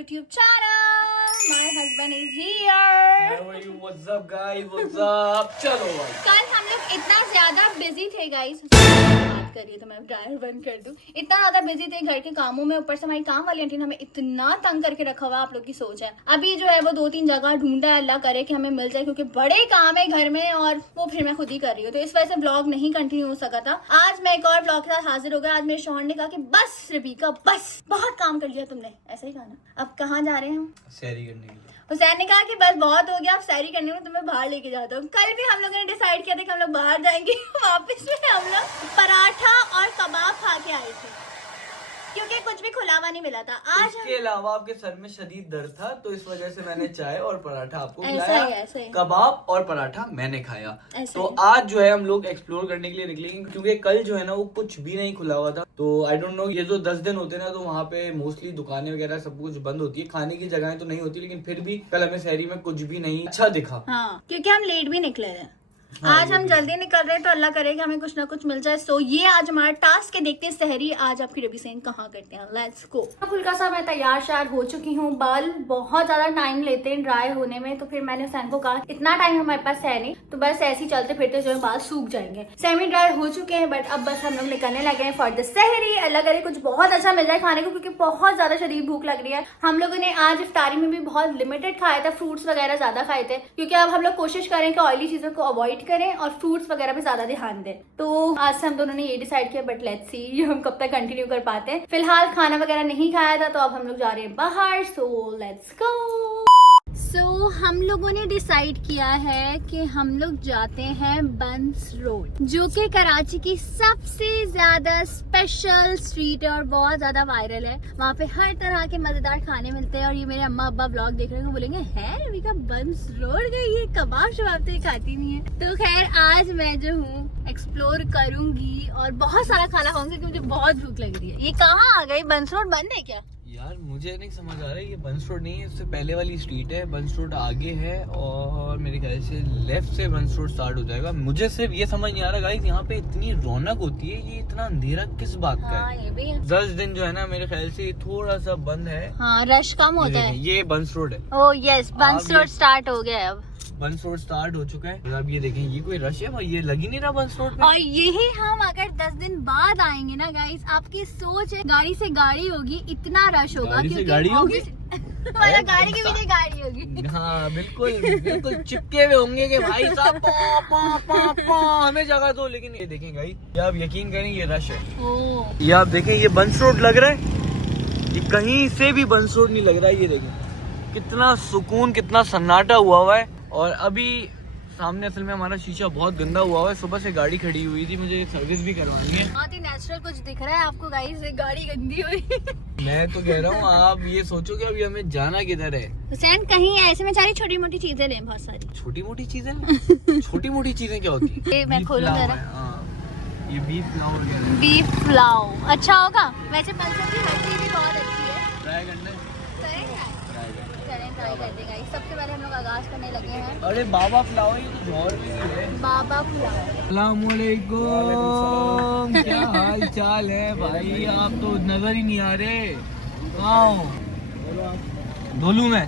YouTube channel. My husband is here. How are you? What's up, guys? What's up? चलो भाई। कल हम लोग इतना ज्यादा बिजी थे गाइस, बात करिए तो मैं ड्रायर बंद कर दूं। इतना ज्यादा बिजी थे घर के कामों में, ऊपर से हमारी काम वाली आंटी ने हमें इतना तंग करके रखा हुआ, आप लोग की सोच है। अभी जो है वो 2-3 जगह ढूंढा है, अल्लाह करे कि हमें मिल जाए, क्योंकि बड़े काम है घर में और वो फिर मैं खुद ही कर रही हूँ, तो इस वजह से ब्लॉग नहीं कंटिन्यू हो सका था। आज मैं एक और ब्लॉग के साथ हाजिर हो गया। आज मेरे शौहर ने कहा कि बस रबीका बस, बहुत काम कर लिया तुमने, ऐसा ही कहा ना। अब कहाँ जा रहे हैं हम? सैरी करने के लिए। हुसैन ने कहा कि बस बहुत हो गया, अब सैरी करने में तुम्हें बाहर लेके जाता हूँ। कल भी हम लोगों ने डिसाइड किया था कि हम लोग बाहर जाएंगे। वापस में हम लोग पराठा और कबाब खा के आए थे, क्योंकि कुछ भी खुला हुआ नहीं मिला था। आज इसके अलावा आपके सर में शदीद दर्द था, तो इस वजह से मैंने चाय और पराठा आपको ऐसा खिलाया। ही। कबाब और पराठा मैंने खाया। ऐसा तो आज जो है हम लोग एक्सप्लोर करने के लिए निकलेंगे, क्योंकि कल जो है ना वो कुछ भी नहीं खुला हुआ था। तो आई डोंट नो, ये जो 10 दिन होते हैं ना, तो वहाँ पे मोस्टली दुकानें वगैरह सब कुछ बंद होती है, खाने की जगहें तो नहीं होती, लेकिन फिर भी कल हमें शहरी में कुछ भी नहीं अच्छा दिखा। हाँ, क्योंकि हम लेट भी निकले थे। आज हम जल्दी निकल रहे हैं, तो अल्लाह करे कि हमें कुछ ना कुछ मिल जाए। सो ये आज हमारा टास्क है। देखते हैं सहरी आज आपकी रबी सेन कहाँ करते हैं। Let's go. फुल्का सा मैं तैयार शार हो चुकी हूँ। बाल बहुत ज्यादा टाइम लेते हैं ड्राई होने में, तो फिर मैंने हुसैन को कहा इतना टाइम हमारे पास है नहीं, तो बस ऐसे ही चलते फिरते जो है बाल सूख जाएंगे। सेमी ड्राई हो चुके हैं, बट अब बस हम लोग निकलने लगे हैं फॉर द सहरी। अल्लाह करे कुछ बहुत अच्छा मिल जाए खाने को, क्योंकि बहुत ज्यादा शदीद भूख लग रही है। हम लोगों ने आज इफ्तारी में भी बहुत लिमिटेड खाया था, फ्रूट्स वगैरह ज्यादा खाए थे, क्योंकि अब हम लोग कोशिश करें कि ऑयली चीजों को अवॉइड करें और फ्रूट्स वगैरह पे ज्यादा ध्यान दें। तो आज से हम दोनों ने ये डिसाइड किया, बट लेट्स सी हम कब तक कंटिन्यू कर पाते हैं। फिलहाल खाना वगैरह नहीं खाया था, तो अब हम लोग जा रहे हैं बाहर। So let's go. सो हम लोगों ने डिसाइड किया है कि हम लोग जाते हैं बंस रोड, जो कि कराची की सबसे ज्यादा स्पेशल स्ट्रीट है और बहुत ज्यादा वायरल है। वहाँ पे हर तरह के मजेदार खाने मिलते हैं। और ये मेरे अम्मा अब्बा ब्लॉग देख रहे हैं, बोलेंगे है रबीका बंस रोड गई है, कबाब शबाब तो ये खाती नहीं है। तो खैर आज मैं जो हूँ एक्सप्लोर करूंगी और बहुत सारा खाना खाऊंगी, क्योंकि मुझे बहुत भूख लग रही है। ये कहाँ आ गई? बंस रोड बंद है क्या? यार मुझे नहीं समझ आ रहा है, ये बंस रोड नहीं है, इससे पहले वाली स्ट्रीट है। बंस रोड आगे है और मेरे ख्याल से लेफ्ट से बंस रोड स्टार्ट हो जाएगा। मुझे सिर्फ ये समझ नहीं आ रहा गाइस, यहाँ पे इतनी रौनक होती है, ये इतना अंधेरा किस बात का है? हाँ, ये भी है। 10 दिन जो है ना, मेरे ख्याल से थोड़ा सा बंद है। हाँ, रश कम होता है। ये बंस रोड है। ओह यस, बंस रोड स्टार्ट हो गया है अब। बंस रोड स्टार्ट हो चुका है। अब ये देखें, ये कोई रश है भाई, ये लग ही नहीं रहा बंस रोड पे। और यही हम अगर 10 दिन बाद आएंगे ना गाइस, आपकी सोच है गाड़ी से गाड़ी होगी, इतना रश होगा। गाड़ी से गाड़ी होगी? मतलब गाड़ी के पीछे गाड़ी होगी। हाँ बिल्कुल बिल्कुल चिपके हुए होंगे कि भाई साहब पा, पा, पा, पा, हमें जगह दो। लेकिन ये देखें गाइस, ये आप यकीन करें, ये रश है। ये आप देखें, ये बंस रोड लग रहा है, ये कहीं से भी बंस रोड नहीं लग रहा है। ये देखें कितना सुकून, कितना सन्नाटा हुआ है। और अभी सामने असल में हमारा शीशा बहुत गंदा हुआ है। सुबह से गाड़ी खड़ी हुई थी, मुझे सर्विस भी करवानी है। बहुत ही नेचुरल कुछ दिख रहा है आपको गाइस, गाड़ी गंदी हुई। मैं तो कह रहा हूँ, आप ये सोचो कि अभी हमें जाना किधर है। हुसैन कहीं ऐसे में सारी छोटी मोटी चीजें लें, बहुत सारी छोटी मोटी चीजें। छोटी मोटी चीजें क्या होती है? ये मैं खोलूं जरा। ये बीफ पुलाव वगैरह। बीफ पुलाव अच्छा होगा। वैसे पल्सर की हर चीज भी बहुत अच्छी है। ट्राई करना है? ट्राई करते हैं। सबसे पहले हम लोग आगाज करने लगे हैं। अरे बाबा पुलाव है, ये तो जौहर में भी है। बाबा पुलाव। अस्सलाम वालेकुम, क्या हाल चाल है भाई? आप तो नजर ही नहीं आ रहे। कहाँ हो? बोलूं मैं?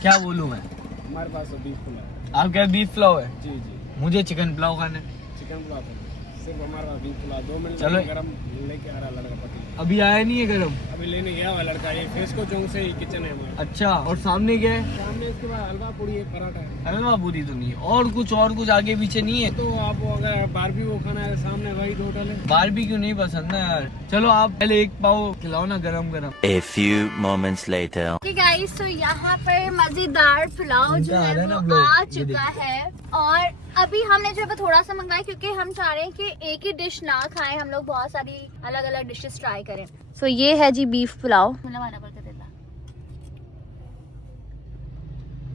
क्या बोलूं मैं? हमारे पास तो बीफ पुलाव। आप क्या बीफ पुलाव है? जी जी, मुझे चिकन पुलाव खाना है। चिकन पुलाव है सिर्फ हमारे पास। बीफ पुलाव 2 मिनट चलो। गरम लेके आ रहा लड़का पति। अभी आया नहीं है गरम? अभी लेने गया हुआ लड़का, ये फेस्को चौक से ही किचन है हमारा। अच्छा, और सामने क्या है? सामने इसके बाद हलवा पूरी है, पराठा है। हलवा पूरी तो नहीं, और कुछ आगे पीछे नहीं है? तो आपको अगर बारबी वो खाना है, सामने वही होटल है। बारबी क्यों नहीं पसंद है यार? चलो आप पहले एक पाव खिलाओ ना गरम गरम। A few moments later. Guys तो यहाँ पर मजेदार पुलाव जो आ रहा है है ना वो vlog, आ ये चुका है। और अभी हमने जो है वो थोड़ा सा मंगवाया, क्योंकि हम चाह रहे हैं कि एक ही डिश ना खाएं, हम लोग बहुत सारी अलग अलग डिशेस ट्राई करें। सो ये है जी बीफ पुलाव।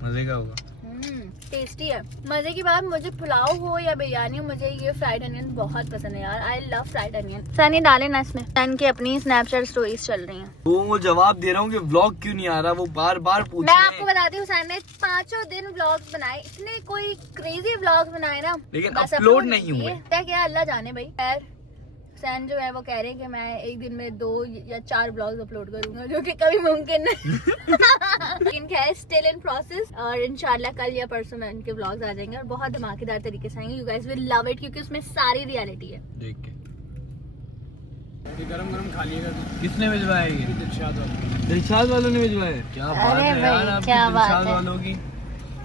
मजे का होगा। टेस्टी है। मजे की बात, मुझे पुलाव हो या बिरयानी हो, मुझे ये फ्राइड अनियन बहुत पसंद है यार। I love fried onion. Sunny डाले ना इसमें। सन की अपनी स्नैपचैट स्टोरीज चल रही हैं। वो जवाब दे रहा हूँ कि व्लॉग क्यों नहीं आ रहा, वो बार बार पूछ मैं रहे आपको हैं। बताती हूँ, सैन ने 5 दिन व्लॉग्स बनाए, इतने कोई क्रेजी व्लॉग्स बनाए ना, लेकिन बस अपलोड नहीं हुए। क्या क्या अल्लाह जाने भाई। खैर सैन जो है वो कह रहे हैं कि मैं एक दिन में 2 या 4 ब्लॉग्स अपलोड करूंगा, जो कि कभी मुमकिन नहीं। इनके है स्टिल इन प्रोसेस, और इंशाल्लाह कल या परसों में इनके ब्लॉग्स आ जाएंगे और बहुत धमाकेदार तरीके से आएंगे। You guys will love it, क्योंकि उसमें सारी रियलिटी है। देख के ये गरम गरम खा लिएगा। किसने भिजवाया ये? दिलशाद वाला। दिलशाद वालों ने भिजवाया। क्या बात है यार आपकी दिलशाद वालों की।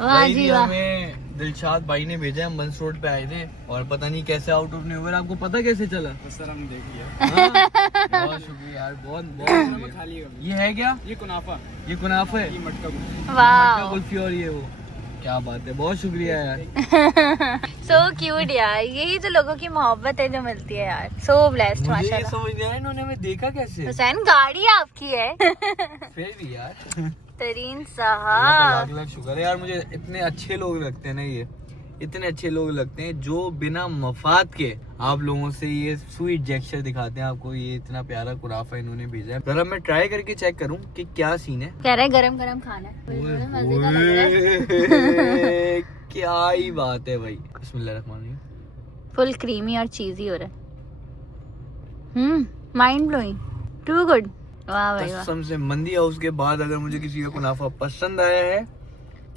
वाह जी वाह। हमें दिलशाद भाई ने भेजा, हम बंस रोड पे आए थे और पता नहीं कैसे आउट ऑफ न्योवेयर, आपको पता कैसे चला? सर हमने देख लिया। हाँ, बहुत शुक्रिया यार, बहुत बहुत खा लिएगा। ये है क्या? ये कुनाफा, ये कुनाफा है, ये मटका कुल्फी। वाह कुल्फी, और ये वो। क्या बात है, बहुत शुक्रिया यार। सो क्यूट यार, यही तो लोगों की मोहब्बत है जो मिलती है यार। सो ब्लेस्ड मुझे ये माशाल्लाह। समझ नहीं आया इन्होंने हमें देखा कैसे। हुसैन गाड़ी आपकी है। फिर भी यार तरीन अल्लाह का साहब। लाख लाख शुक्र है यार, मुझे इतने अच्छे लोग लगते हैं ना, ये इतने अच्छे लोग लगते हैं जो बिना मफाद के आप लोगों से ये स्वीट जेस्चर दिखाते हैं। आपको ये इतना प्यारा कुनाफा इन्होंने भेजा है। जरा मैं ट्राई करके चेक करूं कि क्या सीन है। कह रहे गरम गरम खाना है, बिल्कुल मजे का लग रहा है। क्या ही बात है भाई। बिस्मिल्लाहिर्रहमानिर्रहीम। फुल क्रीमी और चीजी हो रहा है। Mind blowing, too good. वाह भाई वाह। कसम से मंदी हाउस के बाद अगर मुझे किसी का कुनाफा पसंद आया है,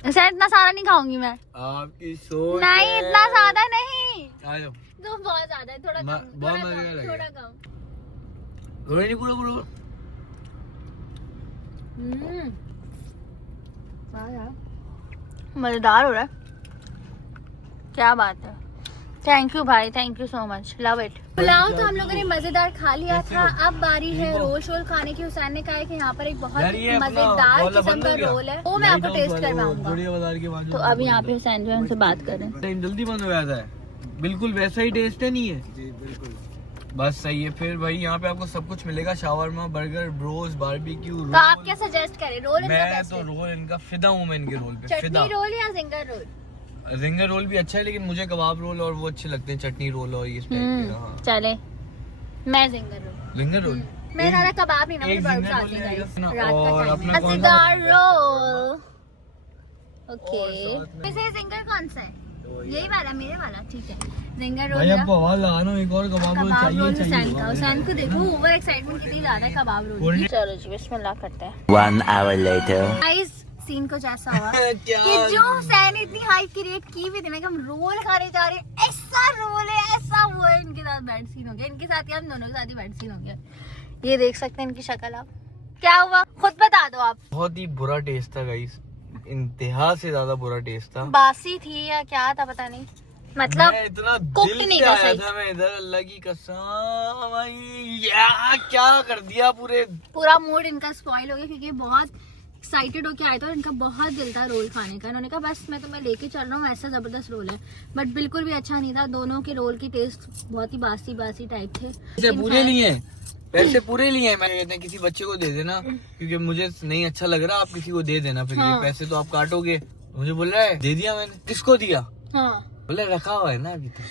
सर इतना सारा नहीं खाऊंगी मैं। आपकी सोच नहीं है। इतना ज्यादा नहीं, आ जाओ। तो बहुत ज्यादा है, थोड़ा कम, बहुत थोड़ा मजेदार कम, लगे। थोड़ा कम। थोड़ा नहीं, पूरा पूरा। वाह यार, मजेदार हो रहा है। क्या बात है। थैंक यू भाई, thank you so much, love it. Pulao तो हम लोगों ने मजेदार खा लिया था। अब बारी है रोल शोल खाने की। हुसैन ने कहा है कि यहाँ पर एक बहुत यार ये अपना मजेदार वाला किस्म बंद का हो गया। रोल है, वो मैं आपको टेस्ट करवाऊंगा। गुड़िया बाजार के बाद तो अब यहाँ पे हुसैन जो है उनसे बात कर रहे हैं। टाइम जल्दी बंद हो जाता है, बिल्कुल वैसा ही टेस्ट है, नहीं है? जी बिल्कुल। बस सही है। फिर भाई यहाँ पे आपको सब कुछ मिलेगा, शावरमा, बर्गर, ब्रोस, बारबेक्यू। तो आप क्या सजेस्ट करें? रोल इनका मैं बेस्ट तो है। रोल इनका फिदा हूँ, मैं इनके रोल पे फिदा। चटनी रोल या जिंगर रोल? जिंगर रोल भी अच्छा है, लेकिन मुझे कबाब रोल और वो अच्छे लगते हैं, चटनी रोल और इस टाइप के। हाँ, चले मैं जिंगर रोल। Ginger role. मैं ज्यादा कबाब नहीं ना, मुझे एक बर्फ जिंगर आती रोल है लेगा guys। अपना, रात और का अपना टाइम कौन सा मजेदार रोल। ओके, और साथ में- वैसे जिंगर कौन सा है? यही वाला, मेरे वाला, ठीक है। जिंगर रोल भाई मेरा। आपको आवाज लगा रहा हूँ, एक और कबाब रोल कबाब रोल चाहिए हुसैन का। हुसैन को चाहिए। देखो ओवर एक्साइटमेंट कितनी ज्यादा है कबाब रोल की। चलो जी बिस्मिल्लाह करते हैं। 1 hour later. गाइस सीन कुछ ऐसा हुआ क्या? कि जो हुसैन इतनी हाइप क्रिएट की हुई थी ना कि हम रोल खाने जा रहे हैं, ऐसा रोल है, ऐसा वो है, इनके साथ बैड सीन हो गया। इनके साथ ही हम दोनों के साथ ही बैड सीन हो गया। ये देख सकते हैं इनकी शक्ल। आप क्या हुआ खुद बता दो आप। बहुत ही बुरा टेस्ट था गाइस, इंतहा से ज्यादा बुरा टेस्ट था। बासी थी या क्या था पता नहीं, मतलब मैं इतना cooked दिल नहीं से था आया सही। था, मैं इधर अल्लाह की कसम भाई, या क्या कर दिया पूरे। पूरा मूड इनका स्पॉइल हो गया, क्योंकि बहुत एक्साइटेड होके आए थे और इनका बहुत दिल था रोल खाने का। इन्होंने कहा बस मैं तुम्हें लेके चल रहा हूँ, ऐसा जबरदस्त रोल है। बट बिल्कुल भी अच्छा नहीं था। दोनों के रोल की टेस्ट बहुत ही बासी बासी टाइप थे। पैसे पूरे नहीं है, पैसे पूरे नहीं है। मैंने कहते हैं किसी बच्चे को दे देना, क्योंकि मुझे नहीं अच्छा लग रहा, आप किसी को दे देना। फिर ये हाँ। पैसे तो आप काटोगे। मुझे बोल रहा है दे दिया मैंने। किसको दिया? हाँ बोले रखा हुआ है ना अभी तो।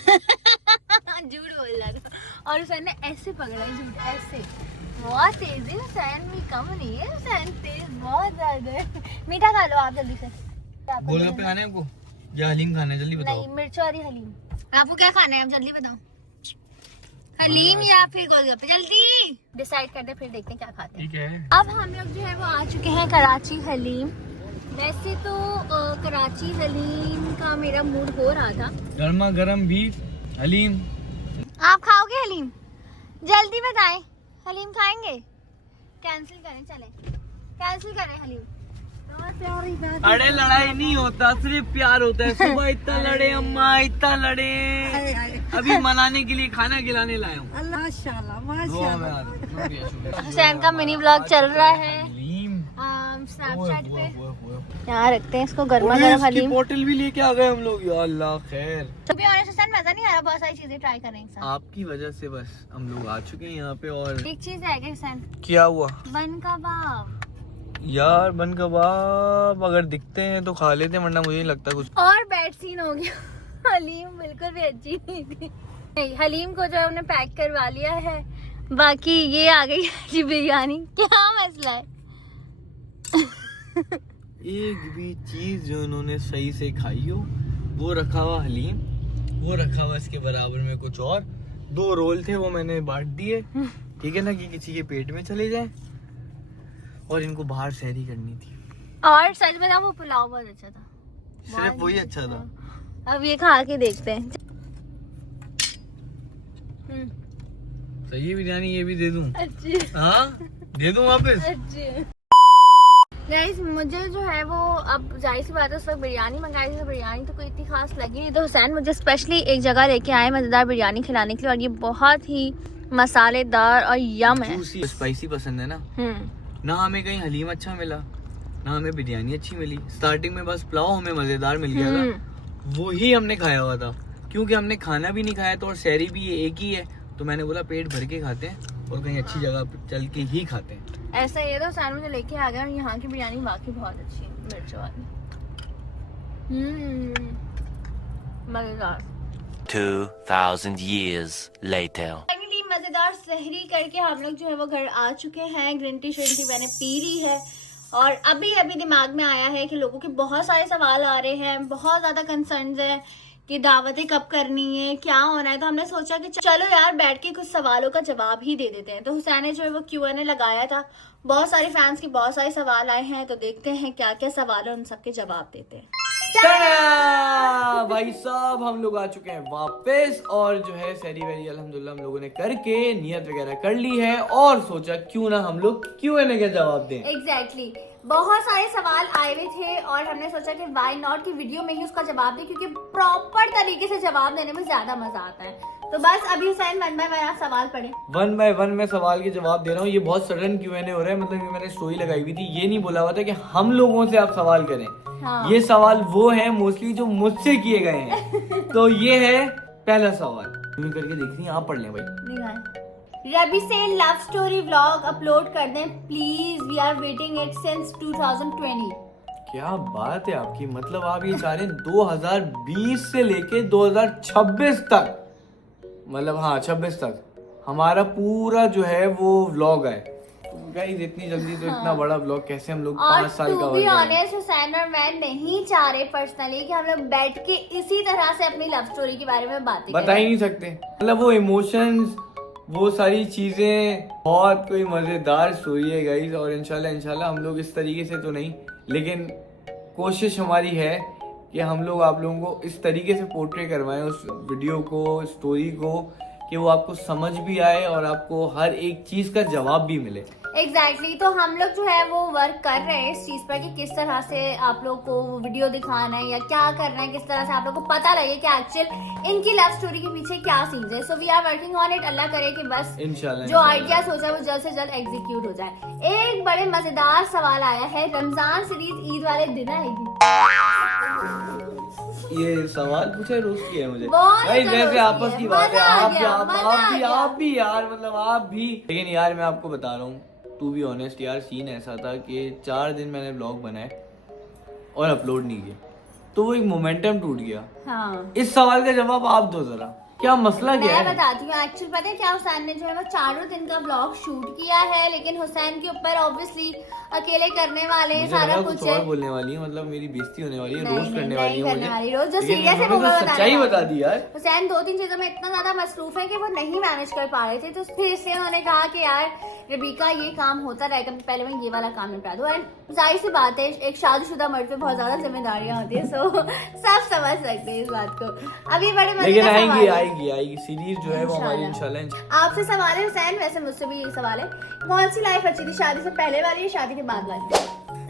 झूठ बोल रहा था। और हुसैन ने ऐसे पकड़ा है झूठ, ऐसे। बहुत तेज है हुसैन, भी कम नहीं है हुसैन, तेज बहुत ज्यादा है। मीठा खा लो आप जल्दी से। आपको गोलगप्पे खाने को या हलीम खाने, जल्दी नहीं, बताओ। मिर्च वाली हलीम। आपको क्या खाना है आप जल्दी बताओ। हलीम या फिर गोलगप्पे, जल्दी डिसाइड करते फिर देखते हैं क्या खाते हैं। ठीक है। अब हम लोग जो है वो आ चुके हैं कराची हलीम। वैसे तो कराची हलीम का मेरा मूड हो रहा था। गर्मा गर्म बीफ हलीम। आप खाओगे हलीम? जल्दी बताएं, हलीम खाएंगे? कैंसिल करें, चले कैंसिल करें हलीम। अरे लड़ाई नहीं होता, सिर्फ प्यार होता है। सुबह इतना लड़े अम्मा, इतना लड़े, अभी मनाने के लिए खाना खिलाने लाया हूँ। हुसैन का मिनी ब्लॉग चल रहा है हलीम। स्नैपचैट पे। यहाँ रखते हैं इसको, गर्मा गर्म हलीम। बोतल भी लेके आ गए हम लोग, या अल्लाह खैर। तो भी ऑनेस्ट हुसैन मजा नहीं आ रहा, बहुत सारी चीजें ट्राई करें एक साथ। आपकी वजह से बस हम लोग आ चुके हैं यहाँ पे। और एक चीज है क्या हुसैन, क्या हुआ बन कबाब यार? बन कबाब अगर दिखते हैं तो खा लेते हैं, वरना मुझे नहीं लगता कुछ। और बैड सीन हो गया। हलीम बिल्कुल भी अच्छी नहीं थी। नहीं, हलीम को जो है उन्हें पैक करवा लिया है। बाकी ये आ गई जी बिरयानी। क्या मसला है? एक भी चीज जो उन्होंने सही से खाई हो, वो रखा हुआ हलीम, वो रखा हुआ इसके बराबर में कुछ और, 2 रोल थे वो मैंने बांट दिए, ठीक है ना, कि किसी के पेट में चले जाए, और इनको बाहर सहरी करनी थी। और सच में ना वो पुलाव बहुत अच्छा था, सिर्फ वही अच्छा था। अब ये खा के देखते हैं। सही है बिरयानी, ये भी दे दूं? अच्छी हाँ दे दूं वापस? गाइस मुझे जो है वो अब जाहिर सी बात है उस वक्त बिरयानी मंगाई थी, तो बिरयानी तो कोई इतनी खास लगी नहीं, तो हुसैन मुझे स्पेशली एक जगह लेके आए मज़ेदार बिरयानी खिलाने के लिए, और ये बहुत ही मसालेदार और यम है। स्पाइसी पसंद है ना, ना हमें कहीं हलीम अच्छा मिला, ना हमें बिरयानी अच्छी मिली। स्टार्टिंग में बस पुलाव हमें मजेदार मिल गया था, वो ही हमने खाया हुआ था, क्योंकि हमने खाना भी नहीं खाया था और सहरी भी ये एक ही है, तो मैंने बोला पेट भर के खाते हैं और कहीं अच्छी जगह पे चल के ही खाते हैं। ऐसा ये तो हुसैन मुझे लेके आ गया, और यहाँ की बिरयानी वाकई बहुत अच्छी है, मिर्च वाली, मजेदार। 2000 years later. फाइनली मजेदार सहरी करके हम लोग जो है वो घर आ चुके हैं। ग्रीन टी श्रीन टी मैंने पी ली है, और अभी दिमाग में आया है कि लोगों के बहुत सारे सवाल आ रहे हैं, बहुत ज्यादा कंसर्न्स हैं कि दावतें कब करनी है, क्या होना है, तो हमने सोचा कि चलो यार बैठ के कुछ सवालों का जवाब ही दे देते हैं। तो हुसैन ने जो है वो Q&A लगाया था, बहुत सारे फैंस के बहुत सारे सवाल आए हैं, तो देखते हैं क्या क्या सवाल है, उन सबके जवाब देते हैं। टाडा! भाई साहब हम लोग आ चुके हैं वापस, और जो है सहरी वहरी अल्हम्दुलिल्लाह हम लोगों ने करके नियत वगैरह कर ली है, और सोचा क्यों ना हम लोग Q&A का जवाब दें। एग्जैक्टली बहुत सारे सवाल आए हुए थे, और हमने सोचा कि वाई नॉट की वीडियो में ही उसका जवाब दें, क्योंकि प्रॉपर तरीके से जवाब देने में ज्यादा मजा आता है। तो बस अभी हुसैन 1 बाय 1 आप सवाल पढ़े। 1 बाय 1 मैं सवाल के जवाब दे रहा हूँ। ये बहुत सडन Q&A हो रहा है, मतलब ये मैंने स्टोरी लगाई हुई थी, ये नहीं बोला हुआ था कि हम लोगों से आप सवाल करें। हाँ। ये सवाल वो है मोस्टली जो मुझसे किए गए हैं। तो ये है पहला सवाल, तुम करके देख रही, आप पढ़ लें भाई। रबी से लव स्टोरी व्लॉग अपलोड कर दें please, we are waiting it since 2020। क्या बात है आपकी, मतलब आप ये चाह रहे हैं 2020 से लेके 2026 तक, मतलब हाँ 26 तक हमारा पूरा जो है वो व्लॉग है। गाइस इतनी जल्दी तो इतना बड़ा व्लॉग कैसे हम लोग 5 साल का और टू बी ऑनेस्ट हुसैन और मैं नहीं चाह रहे पर्सनली कि हम लोग बैठ के इसी तरह से अपनी लव स्टोरी के बारे में बातें बता ही नहीं सकते, मतलब वो इमोशंस, वो सारी चीजें, बहुत कोई मजेदार स्टोरी है गाइस, और इंशाल्लाह हम लोग इस तरीके से तो नहीं, लेकिन कोशिश हमारी है कि हम लोग आप लोगों को इस तरीके से पोर्ट्रे करवाएं उस वीडियो को, स्टोरी को, कि वो आपको समझ भी आए और आपको हर एक चीज का जवाब भी मिले। एग्जैक्टली तो हम लोग जो है वो वर्क कर रहे हैं इस चीज पर कि किस तरह से आप लोग को वीडियो दिखाना है या क्या करना है, किस तरह से आप लोग को पता लगे कि एक्चुअल इनकी लव स्टोरी के पीछे क्या सीन्स है। So we are working on it. Allah करे कि बस इंशाल्लाह जो आइडिया सोचा है वो जल्द से जल्द एग्जीक्यूट हो जाए। एक बड़े मजेदार सवाल आया है, रमजान सीरीज ईद वाले दिन आएगी? ये सवाल पूछे रोज किया है मुझे बहुत भाई, अच्छा जैसे रोस्ट आपस किया, की बात है, मजा आ गया, आप भी यार, मतलब आप भी। लेकिन यार मैं आपको बता रहा हूँ, टू बी ऑनेस्ट यार, सीन ऐसा था कि 4 दिन मैंने ब्लॉग बनाए और अपलोड नहीं किया, तो वो एक मोमेंटम टूट गया। हाँ। इस सवाल का जवाब आप दो जरा, क्या मसला क्या मैं है? बताती हूँ एक्चुअली पता है क्या, हुसैन ने जो है वो 4 दिन का ब्लॉग शूट किया है, लेकिन हुसैन के ऊपर ऑब्वियसली अकेले करने वाले मुझे सारा लगा कुछ कुछ है। और बोलने वाली है, मतलब मेरी बेइज्जती होने वाली है, नहीं, रोस्ट करने नहीं वाली है करने वाली, मुझे, रोज जो लेकिन सीरियस है इन्होंने वो तो मैं सच्चाई बताने बता वाली दी यार। हुसैन 2-3 चीजों में इतना ज्यादा मसरूफ है कि वो नहीं मैनेज कर पा रहे थे, तो फिर इसलिए उन्होंने कहा कि यार रबीका ये काम होता रहेगा, पहले मैं ये वाला काम निपटा दूं। एंड जाहिर सी बात है एक शादीशुदा मर्द पे बहुत ज्यादा जिम्मेदारियां होती है, सो सब समझ सकते हैं इस बात को। अभी बड़े मजे लेकिन का आएगी सवाल है। आएगी सीरीज जो है वो हमारी इंशाल्लाह। आपसे सवाल है हुसैन, वैसे मुझसे भी ये सवाल है, कौन सी लाइफ अच्छी थी, शादी से पहले वाली या शादी के बाद वाली?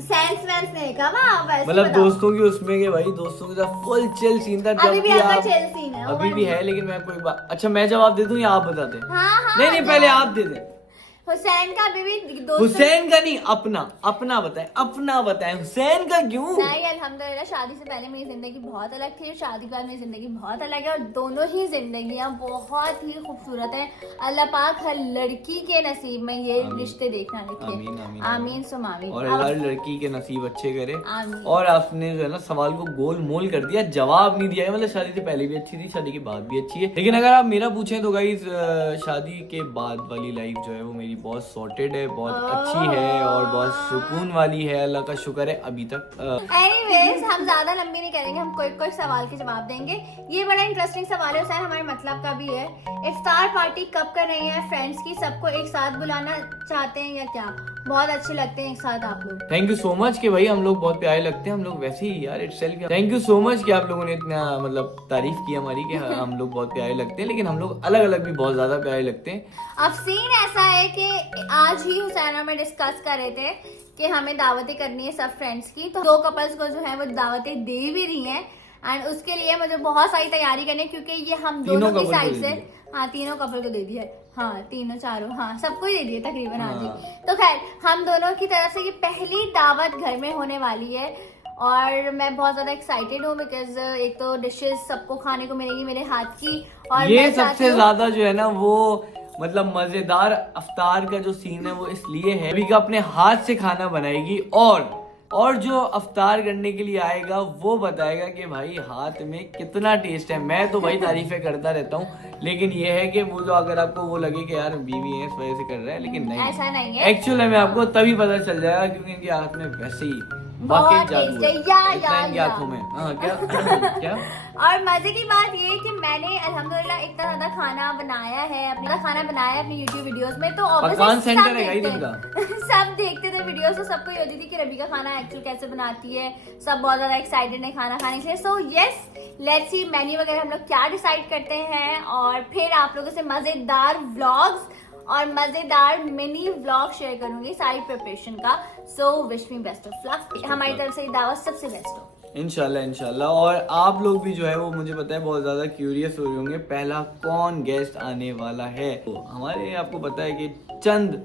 सेंस वेंस नहीं कहा वाह, वैसे मतलब बताओ। दोस्तों की उसमें के भाई, दोस्तों के साथ फुल चिल सीन था। अभी जब भी भी आपका आप चिल सीन है, अभी भी है, लेकिन मैं कोई बात, अच्छा मैं जवाब दे दूं या आप बता दें? हाँ, नहीं पहले आप दे दें। हुसैन का अभी भी दोस्तों हुसैन का नहीं, अपना बताएं हुसैन का क्यों? नहीं, अल्हम्दुलिल्लाह शादी से पहले मेरी जिंदगी बहुत अलग थी और शादी के बाद मेरी जिंदगी बहुत अलग है, और दोनों ही जिंदगियां बहुत ही खूबसूरत है। अल्लाह पाक हर लड़की के नसीब में ये रिश्ते देखना लिखे। आमीन, आमीन, आमीन सुम आमीन। और हर लड़की के नसीब अच्छे करे। आमीन। और आपने जो है ना सवाल को गोल मोल कर दिया, जवाब नहीं दिया है। मतलब शादी से पहले भी अच्छी थी, शादी के बाद भी अच्छी है, लेकिन अगर आप मेरा पूछें तो गाइस शादी के बाद वाली लाइफ जो है वो मेरी मेरी बहुत सॉर्टेड है, बहुत अच्छी है और बहुत सुकून वाली है, अल्लाह का शुक्र है अभी तक। एनीवेज, हम ज्यादा लंबी नहीं करेंगे, हम कोई सवाल के जवाब देंगे। ये बड़ा इंटरेस्टिंग सवाल है हुसैन, हमारे मतलब का भी है। इफ्तार पार्टी कब कर रही है फ्रेंड्स की? सबको एक साथ बुलाना चाहते हैं या क्या? बहुत अच्छे लगते हैं एक साथ आप लोग। थैंक यू सो मच कि भाई हम लोग बहुत प्यारे लगते हैं, हम लोग वैसे ही यार itself. Thank you so much कि आप लोगों ने इतना मतलब तारीफ की हमारी कि हम लोग बहुत प्यारे लगते हैं, लेकिन हम लोग अलग अलग भी बहुत ज्यादा प्यारे लगते हैं। अब सीन ऐसा है कि आज ही हुसैन और मैं डिस्कस कर रहे थे कि हमें दावतें करनी है सब फ्रेंड्स की, तो 2 कपल्स को जो है वो दावतें दे भी रही हैं एंड उसके लिए मुझे बहुत सारी तैयारी करनी है क्योंकि ये हम दोनों की साइड से, हाँ 3 कपल को दे दिया है, हाँ 3 4, हाँ सबको ही दे दिए तकरीबन। हाँ जी, तो खैर हम दोनों की तरफ से ये पहली दावत घर में होने वाली है और मैं बहुत ज्यादा एक्साइटेड हूँ बिकॉज एक तो डिशेस सबको खाने को मिलेगी मेरे हाथ की, और ये मैं चाहती सबसे हूँ- ज्यादा जो है ना वो मतलब मजेदार अफ्तार का जो सीन है वो इसलिए है रबीका अपने हाथ से खाना बनाएगी और जो अफ्तार करने के लिए आएगा वो बताएगा कि भाई हाथ में कितना टेस्ट है। मैं तो भाई तारीफें करता रहता हूँ, लेकिन ये है कि वो जो अगर आपको वो लगे कि यार बीवी है इस वजह से कर रहा है, लेकिन नहीं, ऐसा नहीं है। एक्चुअली में आपको तभी पता चल जाएगा क्योंकि इनके हाथ में वैसे ही बहुत वाकई जादू taste है, है, इतना या। इनकी आंखों में। हाँ क्या क्या और मजे की बात ये है कि मैंने अल्हम्दुलिल्लाह इतना ज्यादा खाना बनाया है अपनी YouTube वीडियोस में, तो पकवान obviously सेंटर सब है गाइस देखते हैं। सब देखते थे वीडियोस, तो सबको ये होती थी कि रबीका खाना एक्चुअल कैसे बनाती है, सब बहुत ज्यादा एक्साइटेड है खाना खाने के लिए। So yes, let's see menu वगैरह हम लोग क्या डिसाइड करते हैं और फिर आप लोगों से मजेदार व्लॉग्स और मजेदार मिनी व्लॉग शेयर करूंगी सारी प्रिपरेशन का। So wish me best of luck, हमारी तरफ से दावत सबसे बेस्ट हो। इंशाल्लाह इंशाल्लाह। और आप लोग भी जो है वो मुझे पता है बहुत ज्यादा क्यूरियस हो रहे होंगे पहला कौन गेस्ट आने वाला है। तो हमारे आपको पता है कि चंद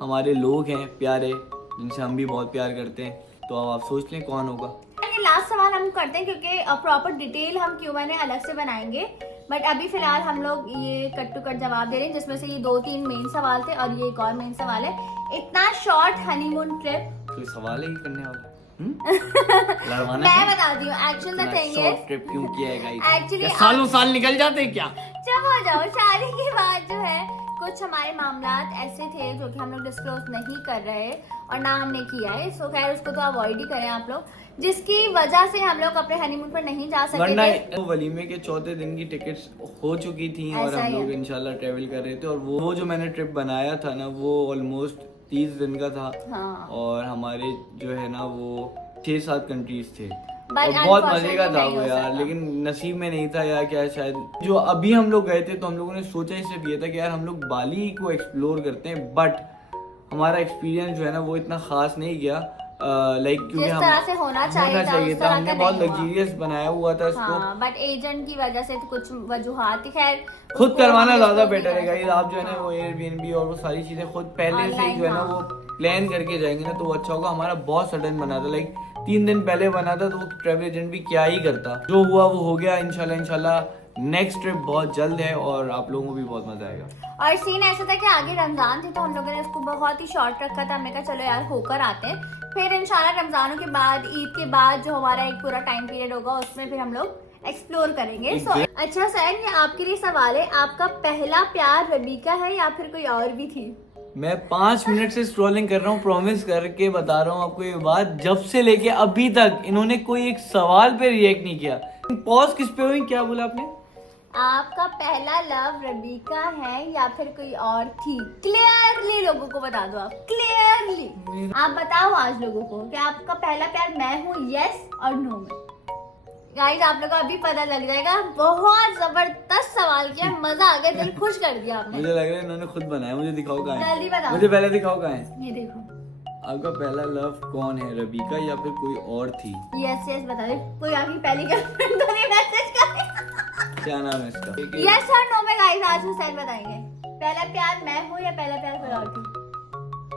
हमारे लोग हैं प्यारे जिनसे हम भी बहुत प्यार करते हैं, तो अब आप सोच लें कौन होगा। ये लास्ट सवाल हम करते हैं क्योंकि प्रॉपर डिटेल हम Q&A अलग से बनाएंगे, बट अभी फिलहाल हम लोग ये कट टू कट जवाब दे रहे हैं जिसमें से ये 2-3 मेन सवाल थे और ये एक और मेन सवाल है। इतना शॉर्ट हनीमून ट्रिप कोई सवाल है ही करने वाला लड़वाना मैं है? बताती हूँ। Actual the thing short is trip क्यों किया है गाइस? Actually, क्या सालों साल निकल जाते हैं क्या? चुप हो जाओ। शादी के बाद जो है कुछ हमारे मामलात ऐसे थे जो कि हम लोग डिस्क्लोज नहीं कर रहे और ना हमने किया है। सो खैर उसको तो अवॉइड ही करें आप लोग, जिसकी वजह से हम लोग अपने हनीमून पर नहीं जा सके वरना थे। वो वलीमे के चौथे दिन की टिकट्स हो चुकी थी और ऐसा हम ही लोग है। इंशाल्लाह ट्रेवल कर रहे थे और वो जो मैंने ट्रिप बनाया था ना वो ऑलमोस्ट 30 दिन का था हाँ। और हमारे जो है ना वो 6-7 कंट्रीज थे But और बहुत मजे का unfortunately था नहीं वो हो यार, सका। लेकिन नसीब में नहीं था यार। क्या शायद जो अभी हम लोग गए थे तो हम लोगों ने सोचा ही सिर्फ ये था कि यार हम लोग बाली को एक्सप्लोर करते हैं, बट हमारा एक्सपीरियंस जो है ना वो इतना खास नहीं गया लाइक क्योंकि जिस हम तरह से होना चाहिए था, उस तरह हमने का बहुत नहीं हुआ। लग्जरियस बनाया हुआ था इसको। हाँ, बट एजेंट की वजह से तो कुछ वजूहात थी। खैर खुद उसको करवाना हम ज्यादा disclose बेटर है नहीं गाइस। कर आप जो है सकते। ना वो एयरबीएनबी और वो सारी चीजें खुद पहले से Online, जो है ना हाँ। वो प्लान करके जाएंगे ना तो वो अच्छा होगा। हमारा बहुत सडन बना था, लाइक 3 दिन पहले बना था, तो वो ट्रैवल एजेंट भी क्या ही करता। जो हुआ वो हो गया। इंशाल्लाह इंशाल्लाह नेक्स्ट ट्रिप बहुत जल्द है और आप लोगों को भी बहुत मजा आएगा। और सीन ऐसा था कि आगे रमजान थी तो हम लोगों ने उसको बहुत ही शॉर्ट रखा था। हमने कहा चलो यार होकर आते हैं, फिर इंशाल्लाह रमजानों के बाद ईद के बाद जो हमारा एक पूरा टाइम पीरियड होगा उसमें फिर हम लोग एक्सप्लोर करेंगे। सो अच्छा सैन, ये आपके लिए सवाल है, आपका पहला प्यार रबीका है या फिर कोई और भी थी? मैं 5 मिनट से स्क्रॉलिंग कर रहा हूँ, प्रॉमिस करके बता रहा हूँ आपको ये बात। जब से लेके अभी तक इन्होंने कोई एक सवाल पे रिएक्ट नहीं किया। पॉज किस पे हुई? क्या बोला आपने? आपका पहला लव रबीका है या फिर कोई और थी? क्लियरली लोगों को बता दो, आप क्लियरली आप बताओ आज लोगों को कि आपका पहला प्यार मैं हूँ, यस और नो में। गाइस आप लोगों को अभी पता लग जाएगा। बहुत जबरदस्त सवाल किया, मजा आ गया, दिल खुश कर दिया आपने। मुझे लग रहा है इन्होंने खुद बनाया। मुझे दिखाओ कहाँ है, जल्दी बताओ। मुझे पहले दिखाओ कहाँ है। ये देखो, आपका पहला लव कौन है, रबीका या फिर कोई और थी? यस यस बता दे। कोई आपकी पहली गर्लफ्रेंड तो नहीं मैसेज कर? क्या नाम है इसका? यस और नो में गाइस आज हुसैन बताएंगे पहला प्यार मैं हूँ या पहला प्यार कोई और थी।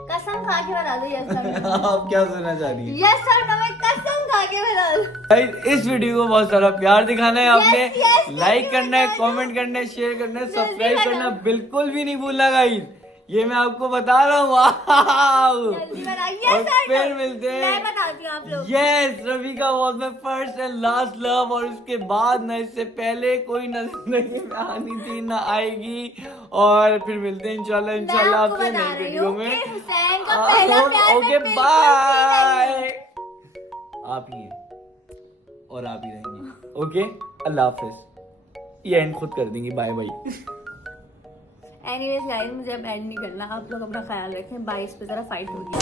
कसम खा के बता दो यस और नो। आप क्या सुनना चाह रही हैं? यस और नो में कसम खा के बता दो। गाइस इस वीडियो को बहुत सारा प्यार दिखाना है आपने। Yes, yes, लाइक जल्दी करना है, बता दो। कमेंट करना है, शेयर करना है, जल्दी सब्सक्राइब बताओ। करना बिल्कुल भी नहीं भूलना गाइस। ये मैं आपको बता रहा हूँ। वाओ! जल्दी बनाइए और सर। फिर मिलते हैं। मैं बताती हूँ आप लोग। यस, रवि का was my first and last love, और उसके बाद ना इससे पहले कोई न जिंदगी में आनी थी ना आएगी। और फिर मिलते हैं इंशाल्लाह आपको आपसे बता नई रही वीडियो हूँ में। कि हुसैन का पहला प्यार ओके मैं बाय। आप ही हैं और आप ही रहेंगे। ओके, अल्लाह हाफिज। ये एंड खुद कर देंगी। Bye bye. एनीवेज गाइस, मुझे अब एंड नहीं करना। आप लोग अपना ख्याल रखें। 22 पे जरा फाइट होगी।